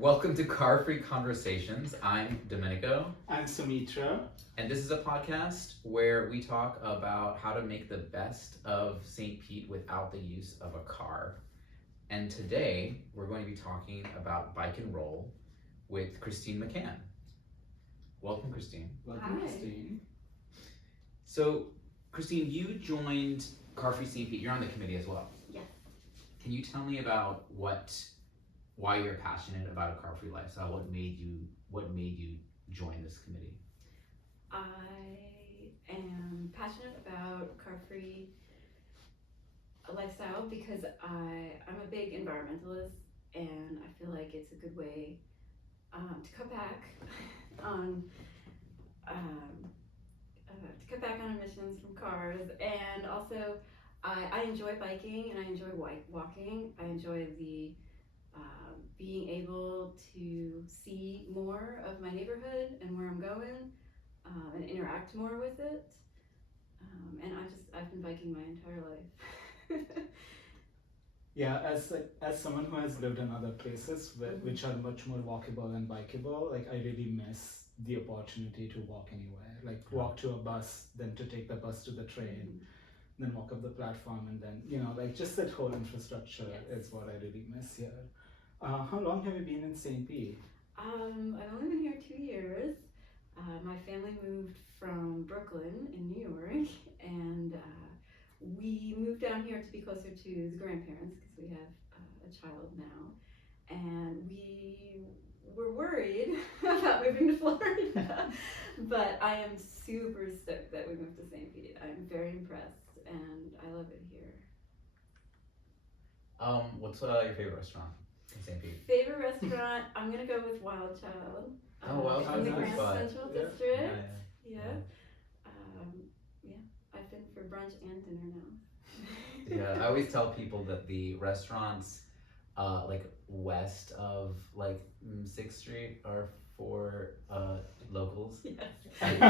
Welcome to Car Free Conversations. I'm Domenico. I'm Saumitra. And this is a podcast where we talk about how to make the best of St. Pete without the use of a car. And today we're going to be talking about bike and roll with Christine McCann. Welcome, Christine. Welcome, Hi. Christine. So, Christine, you joined Car Free St. Pete. You're on the committee as well. Yes. Can you tell me about why you're passionate about a car-free lifestyle? What made you join this committee? I am passionate about car-free lifestyle because I'm a big environmentalist, and I feel like it's a good way to cut back on emissions from cars, and also I enjoy biking and I enjoy walking. I enjoy the being able to see more of my neighborhood and where I'm going, and interact more with it. And I've been biking my entire life. Yeah, as someone who has lived in other places which are much more walkable and bikeable, like I really miss the opportunity to walk anywhere. Like walk to a bus, then to take the bus to the train, then walk up the platform, and then like just that whole infrastructure is what I really miss here. How long have you been in St. Pete? I've only been here 2 years. My family moved from Brooklyn in New York, and we moved down here to be closer to the grandparents because we have a child now, and we were worried about moving to Florida, but I am super stoked that we moved to St. Pete. I'm very impressed, and I love it here. What's your favorite restaurant in St. Pete? Favorite restaurant? I'm gonna go with Wild Child. Oh, Wild in the Child's Grand fun. Central Yeah. District. Yeah. Yeah. I've been for brunch and dinner now. Yeah, I always tell people that the restaurants like west of like 6th Street are for locals. Yes. And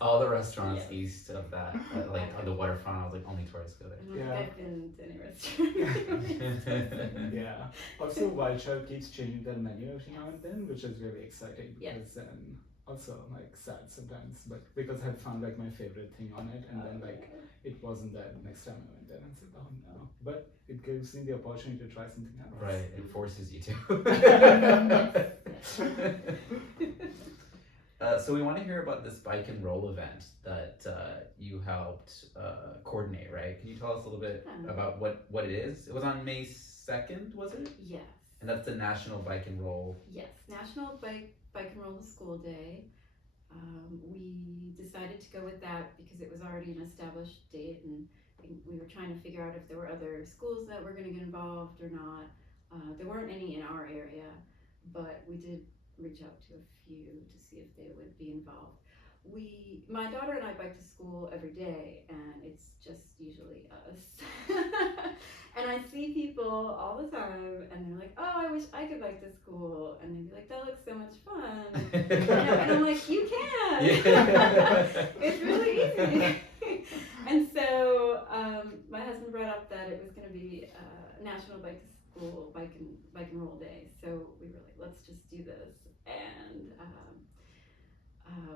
all the restaurants Yes. east of that, like on the waterfront, I was like, only tourists go I there. don't Yeah. think I've been to any restaurant. Yeah. Also, Wild Child keeps changing their menu every now and then, which is really exciting Yes. because then also like sad sometimes, but because I found like my favorite thing on it, and then like it wasn't there the next time I went there, and I said, oh no. But it gives me the opportunity to try something else. Right, it forces you to. So we want to hear about this bike and roll event that you helped coordinate, right? Can you tell us a little bit about what it is? It was on May 2nd, was it? Yes. And that's the National Bike and Roll. Yes. National Bike and Roll School Day. We decided to go with that because it was already an established date, and we were trying to figure out if there were other schools that were going to get involved or not. There weren't any in our area, but we did reach out to a few to see if they would be involved. My daughter and I bike to school every day, and it's just usually us. And I see people all the time, and they're like, "Oh, I wish I could bike to school," and they'd be like, "That looks so much fun." And I'm like, "You can! It's really easy." And so my husband brought up that it was going to be National Bike and Roll Day, so we were like, let's just do this, and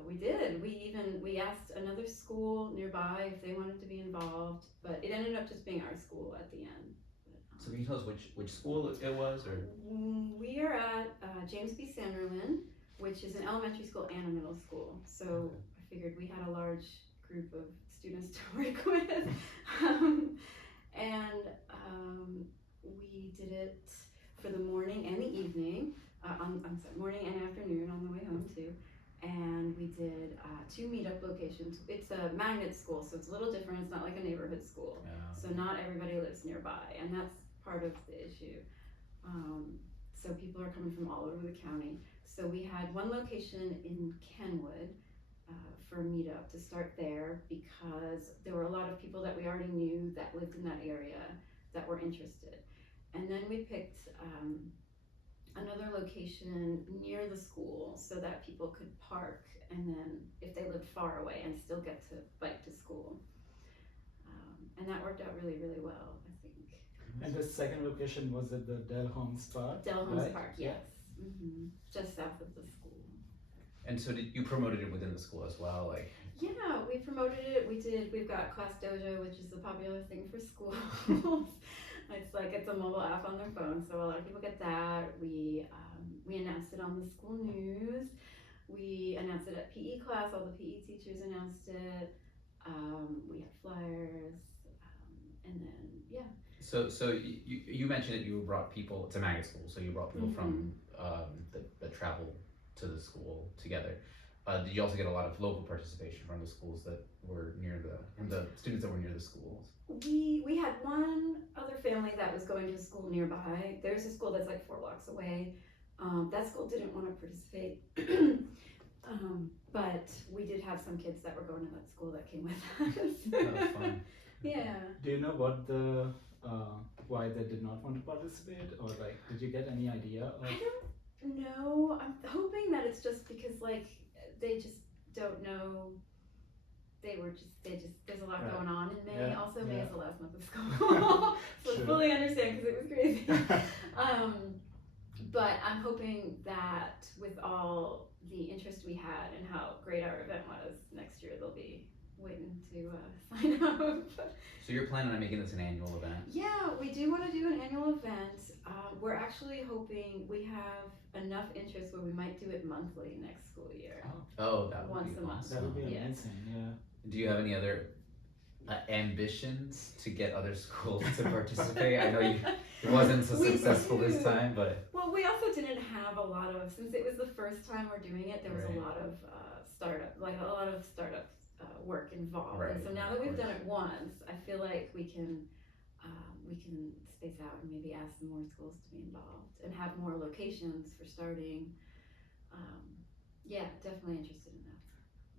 we did. We asked another school nearby if they wanted to be involved, but it ended up just being our school at the end. So can you tell us which school it was, or? We are at James B. Sanderlin, which is an elementary school and a middle school. So I figured we had a large group of students to work with, and we did it for the morning and the evening. Morning and afternoon on the way home too. And we did 2 meetup locations. It's a magnet school, so it's a little different. It's not like a neighborhood school. Yeah. So not everybody lives nearby, and that's part of the issue. So people are coming from all over the county. So we had one location in Kenwood for a meetup to start there because there were a lot of people that we already knew that lived in that area that were interested. And then we picked another location near the school so that people could park, and then if they lived far away, and still get to bike to school. And that worked out really, really well, I think. And the second location was at the Dell Homes Park. Del Homes right? Park, yes. Just south of the school. And so you promoted it within the school as well, like? Yeah, we promoted it. We've got Class Dojo, which is a popular thing for schools. It's a mobile app on their phone, so a lot of people get that. We announced it on the school news. We announced it at PE class. All the PE teachers announced it. We had flyers, and then yeah. So you mentioned that you brought people to magnet school, so you brought people from that travel to the school together. Did you also get a lot of local participation from the schools that were from the students that were near the schools? We had one other family that was going to a school nearby. There's a school that's like 4 blocks away. That school didn't want to participate, but we did have some kids that were going to that school that came with us. That was fun. Yeah. Do you know what the why they did not want to participate, or like did you get any idea? I don't know. I'm hoping that it's just because they just don't know. There's a lot going on in May. Yeah, Also, May yeah. is the last month of school, so I Sure. fully understand because it was crazy. But I'm hoping that with all the interest we had and how great our event was, next year they'll be waiting to sign up. So you're planning on making this an annual event? Yeah, we do want to do an annual event. We're actually hoping we have enough interest where we might do it monthly next school year. Oh, that would Once be a month. awesome. That would be Yeah. amazing. Yeah. Do you have any other ambitions to get other schools to participate? I know it wasn't so We successful do. this time, but Well, we also didn't have a lot of, since it was the first time we're doing it, there was Right. a lot of startup work involved. And so Right, now of that we've done course. it once, I feel like we can space out and maybe ask some more schools to be involved and have more locations for starting. Yeah, definitely interested in that.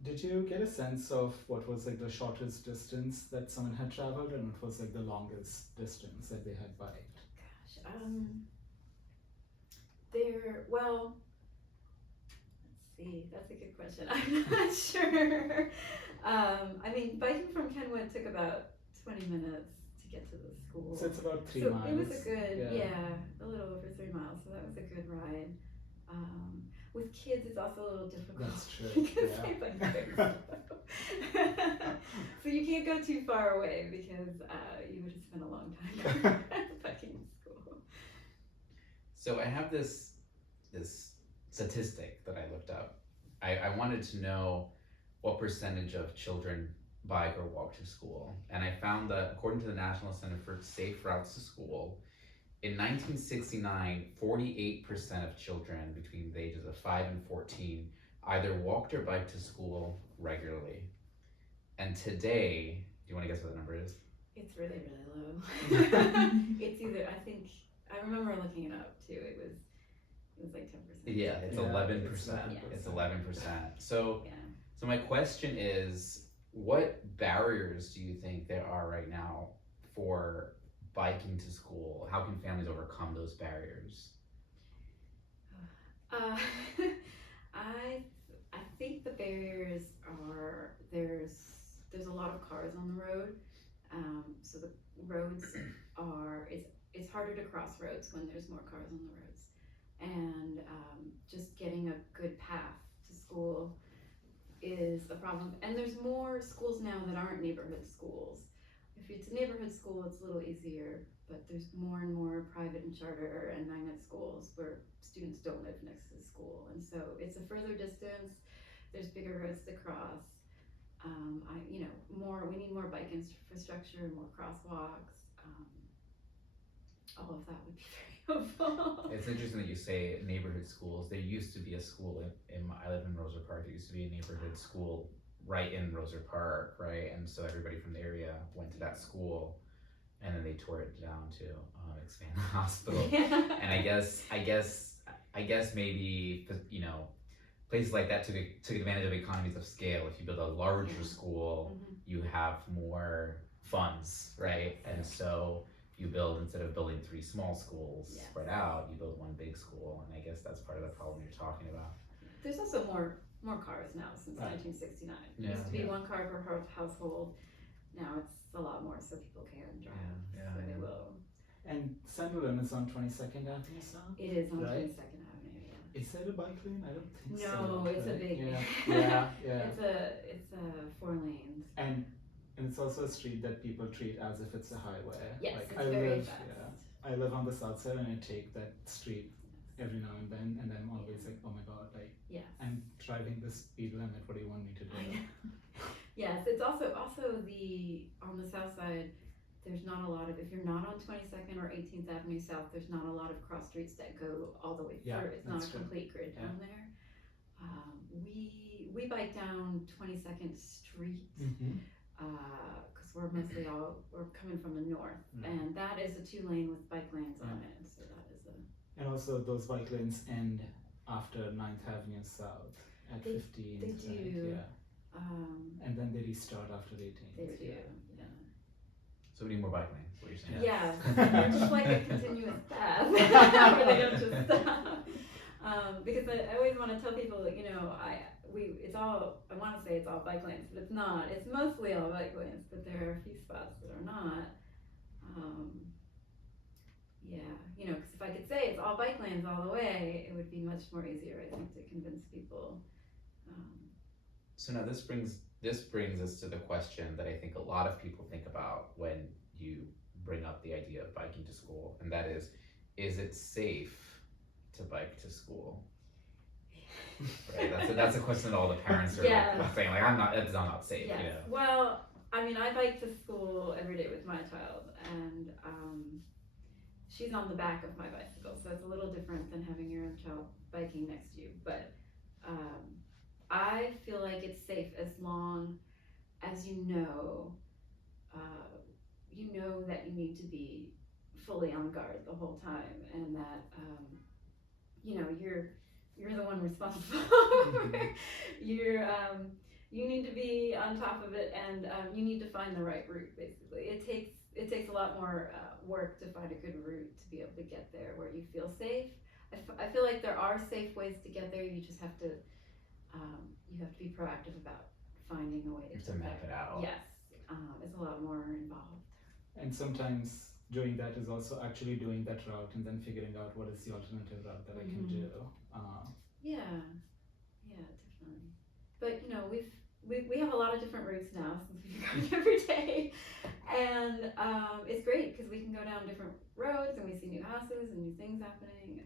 Did you get a sense of what was like the shortest distance that someone had traveled, and what was like the longest distance that they had biked? Gosh, let's see, that's a good question. I'm not sure. Biking from Kenwood took about 20 minutes to get to the school. So it's about 3 So miles. it was a good, Yeah. a little over 3 miles, so that was a good ride. With kids, it's also a little difficult. That's true, Because yeah. they bike very slow. So you can't go too far away because you would have spent a long time biking to school. so I have this statistic that I looked up. I wanted to know what percentage of children bike or walk to school, and I found that according to the National Center for Safe Routes to School, in 1969, 48% of children between the ages of 5 and 14 either walked or biked to school regularly. And today, do you want to guess what the number is? It's really, really low. It's either, I remember looking it up too. It was like 10%. Yeah, it's Yeah, 11%. it's 11%. It's 11%. So, Yeah. so my question is, what barriers do you think there are right now for biking to school? How can families overcome those barriers? I think the barriers are there's a lot of cars on the road, so the roads it's harder to cross roads when there's more cars on the roads, and just getting a good path to school is a problem. And there's more schools now that aren't neighborhood schools. If it's a neighborhood school, it's a little easier, but there's more and more private and charter and magnet schools where students don't live next to the school, and so it's a further distance. There's bigger roads to cross. We need more bike infrastructure, more crosswalks. All of that would be very helpful. It's interesting that you say neighborhood schools. There used to be a school I live in Roser Park. There used to be a neighborhood school right in Roser Park, right? And so everybody from the area went to that school, and then they tore it down to expand the hospital. Yeah. And I guess maybe places like that took advantage of economies of scale. If you build a larger school, you have more funds, right? And so you build, instead of building 3 small schools spread out, you build 1 big school, and I guess that's part of the problem you're talking about. There's also more cars now since 1969. It used to be 1 car per household. Now it's a lot more, so people can drive. Yeah, so they yeah. will. And Sanderlin is on 22nd Avenue South. It is on Right. 22nd Avenue, yeah. Is there a bike lane? I don't think so. No, it's a right? big. Yeah. It's a 4 lanes. And it's also a street that people treat as if it's a highway. Yes, Like it's I very live, fast. I live on the south side, and I take that street every now and then, I'm always like, oh my god, like Yes. I'm driving the speed limit. What do you want me to do? I know. Yes, it's also the on the south side. There's not a lot of, if you're not on 22nd or 18th Avenue South, there's not a lot of cross streets that go all the way through. Yeah, It's not that's a true. complete grid down there. We bike down 22nd Street Mm-hmm. because we're coming from the north, Right. and that is a 2-lane with bike lanes on it. So that is a And also those bike lanes end after 9th Avenue South at They- 15th. they right? do. Yeah. And then they restart after 18th. they do. Yeah. Yeah. So we need more bike lanes, what you're saying. Yeah, they're just like a continuous path where they don't just stop. Because I always want to tell people, I want to say it's all bike lanes, but it's not. It's mostly all bike lanes, but there are a few spots that are not. Because if I could say it's all bike lanes all the way, it would be much more easier, I think, to convince people. So now this brings us to the question that I think a lot of people think about when you bring up the idea of biking to school, and that is it safe to bike to school? Right, that's a question that all the parents are Yes. like saying, like, I'm not safe. Yes. You know? Well, I bike to school every day with my child, and she's on the back of my bicycle, so it's a little different than having your own child biking next to you. But I feel like it's safe as long as you know that you need to be fully on guard the whole time, and that you're the one responsible. You need to be on top of it, and you need to find the right route. Basically, it takes a lot more work to find a good route to be able to get there where you feel safe. I feel like there are safe ways to get there. You just have to be proactive about finding a way You have to to get map there. it out. Yes, it's a lot more involved. And sometimes doing that is also actually doing that route and then figuring out what is the alternative route that I can do. Yeah, definitely. But we have a lot of different routes now since we go every day, and it's great because we can go down different roads and we see new houses and new things happening.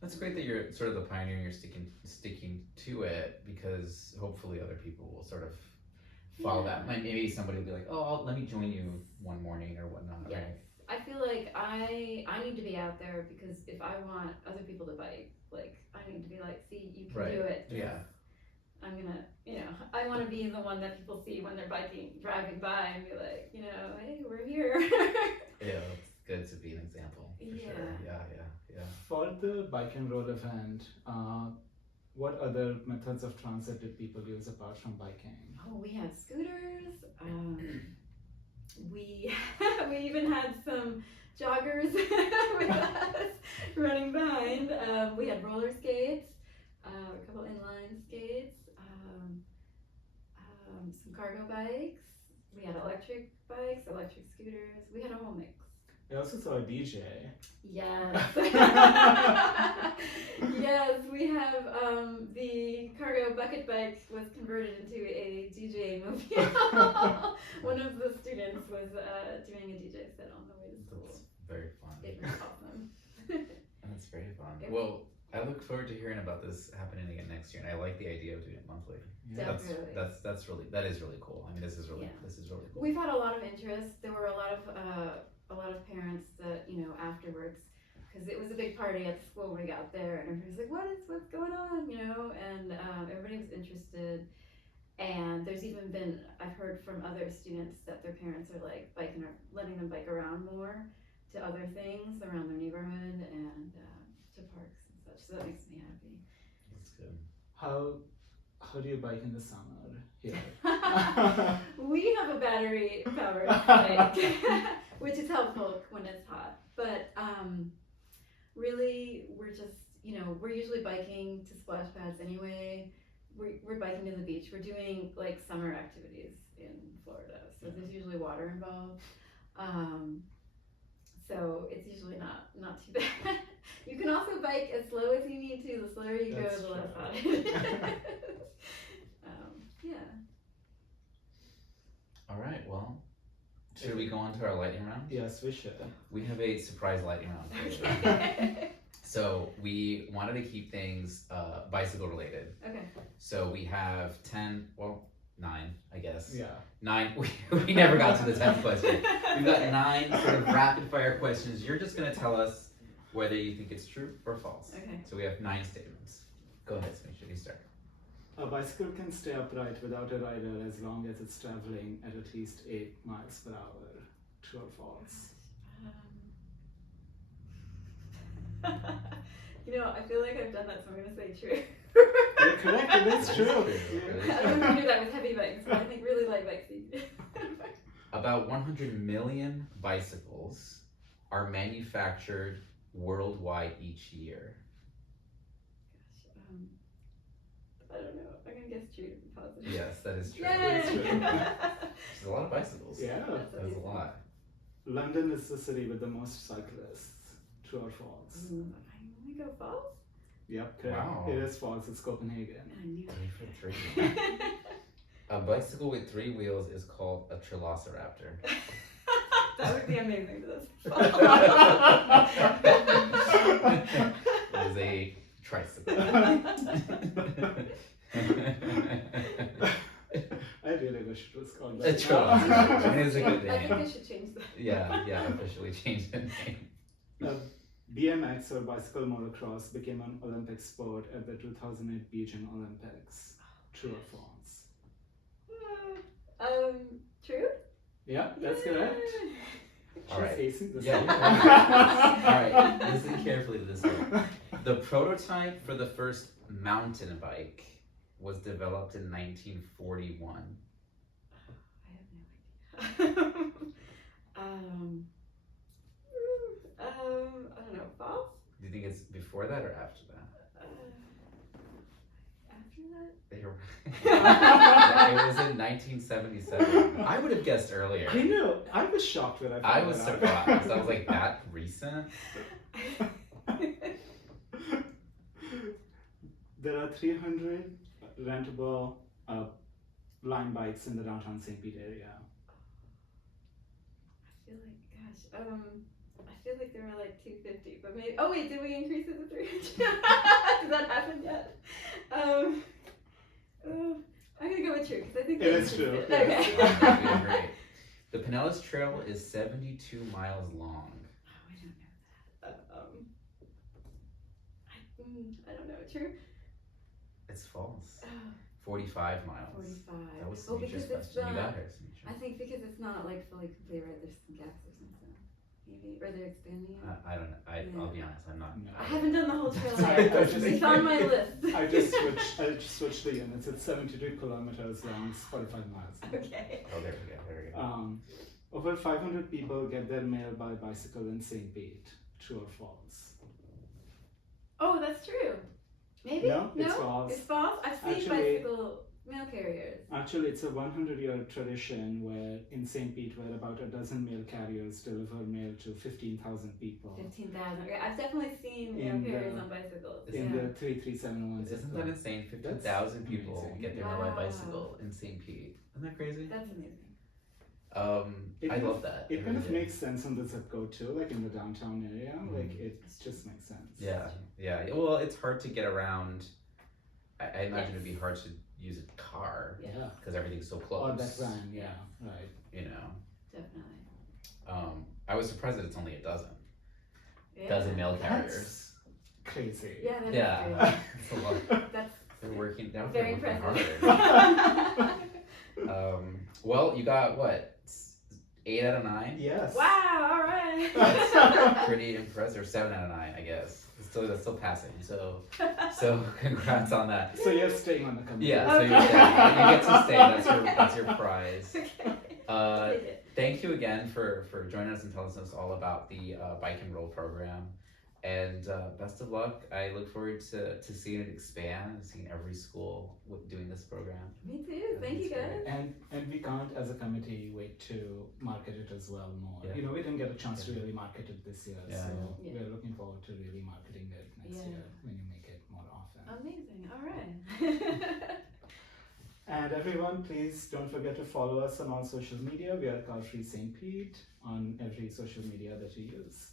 That's great that you're sort of the pioneer and you're sticking to it, because hopefully other people will sort of follow that. Maybe somebody will be like, oh, let me join you one morning or whatnot. Yes. Right? I feel like I need to be out there, because if I want other people to bike, like, I need to be like, see, you can Right. do it. Yeah. I'm gonna, I want to be the one that people see when they're driving by, and be like, hey, we're here. Yeah, it's good to be an example for Yeah. sure. Yeah. For the bike and roll event, what other methods of transit did people use apart from biking? Oh, we had scooters. We even had some joggers with us running behind. We had roller skates, a couple inline skates, some cargo bikes. We had electric bikes, electric scooters. We had a whole mix. I also saw a DJ. Yes. Yes, we have the cargo bucket bike was converted into a DJ mobile. One of the students was doing a DJ set on the way to school. That's very fun. It was awesome. That's very fun. It- Well, I look forward to hearing about this happening again next year, and I like the idea of doing it monthly. Definitely. That is really cool. I mean, this is really cool. We've had a lot of interest. There were a lot of parents that afterwards, because it was a big party at the school when we got there, and everybody was like, what's going on, and everybody was interested. And there's even been, I've heard from other students that their parents are like letting them bike around more to other things around their neighborhood and to parks and such. So that makes me happy. That's good. How do you bike in the summer here? We have a battery powered bike, which is helpful when it's hot. But really, we're just, we're usually biking to splash pads anyway. We're biking to the beach. We're doing like summer activities in Florida, so there's usually water involved. So it's usually not too bad. You can also bike as slow as you need to. The slower you That's go, the less hot. Yeah. All right, well, should we go on to our lightning round? Yes, we should. We have a surprise lightning round for you. Okay. So we wanted to keep things bicycle related. Okay. So we have 9, I guess. Yeah. 9, we never got to the 10th question. We've got 9 sort of rapid fire questions. You're just gonna tell us whether you think it's true or false. Okay. So we have 9 statements. Go ahead, Saumitra, you start. A bicycle can stay upright without a rider as long as it's traveling at least 8 miles per hour. True or false? You know, I feel like I've done that, so I'm gonna say true. You're correct, it is true. I don't know if you knew that with heavy bikes, but I think really light bikes. About 100 million bicycles are manufactured worldwide each year. I don't know. I'm gonna guess true to be positive. Yes, that is true. Yay! There's a lot of bicycles. Yeah. That is a lot. London is the city with the most cyclists. True or false? I'm gonna go false. Yep, correct. Wow. It is false. It's Copenhagen. I knew 3 for 3. A bicycle with 3 wheels is called a Triloceraptor. That would be amazing. That's It is a tricycle. I really wish it was called A that. Triloceraptor. It is a good I think I name. should change that. Yeah, officially changed the name. BMX or bicycle motocross became an Olympic sport at the 2008 Beijing Olympics. True or false? True? Yeah, that's correct. All right. She's acing this Yeah. one. All right, listen carefully to this one. The prototype for the first mountain bike was developed in 1941. I have no idea. I don't know. False? Do you think it's before that or after that? After that? You're right. It was in 1977. I would have guessed earlier. I know. I was shocked when I found I was that out. surprised. I was like, that recent? There are 300 rentable line bikes in the downtown St. Pete area. I feel like there were like 250, but maybe. Oh wait, did we increase it to 300? Did that happen yet? I'm gonna go with true because I think It they is increased true, it. yes. Okay. You're great. The Pinellas Trail is 72 miles long. Oh, I don't know that. I don't know. True. It's false. Oh, 45 miles. 45. That was Oh, because Samitra's it's question. You got not. her, Saumitra. I think because it's not like fully complete, right? There's some gaps or something. Maybe, or they're expanding it. I don't know. I'll be honest. I'm not. No. I haven't done the whole trail I yet. just- It's on my list. I just switched the units. It's 72 kilometers long, it's 45 miles. Okay. Oh, there we go. There we go. Over 500 people get their mail by bicycle in St. Pete. True or false? Oh, that's true. Maybe? No, it's false. It's false? I've seen Actually- bicycle mail carriers. Actually, it's a 100-year tradition where in St. Pete, where about a dozen mail carriers deliver mail to 15,000 people 15,000. Okay, I've definitely seen mail In carriers the- on bicycles. in Yeah. the 3371 zip Isn't code. that insane? 15,000 That's people amazing. get there by Wow. bicycle in St. Pete. Isn't that crazy? That's amazing. It I kind love of- that. It kind of really do. makes sense in the zip code too, like in the downtown area. Like it just makes sense. Yeah. Well, it's hard to get around. I imagine it'd be hard to use a car Yeah. because everything's so close. Or that van, yeah, right. You know. Definitely. I was surprised that it's only a dozen. Yeah. Dozen mail That's- carriers. Crazy. Yeah, that's Yeah. It's a lot. That's They're working. They're very working impressive. hard. Well, you got what? 8 out of 9. Yes. wow, alright. Pretty impressive. Or 7 out of 9, I guess. That's still passing. So congrats on that. So you're staying on the committee. Yeah. So Okay. you get to stay. That's your prize. Okay. Thank you again for joining us and telling us all about the Bike and Roll program. And best of luck. I look forward to seeing it expand and seeing every school doing this program. Me too. Thank you, That's guys. great. And we can't, as a committee, wait to market it as well more. Yeah. You know, we didn't get a chance to Yeah. really market it this year, Yeah, so yeah. we're looking forward to really marketing it next Yeah. year when you make it more often. Amazing. All right. And everyone, please don't forget to follow us on all social media. We are Car Free St. Pete on every social media that you use.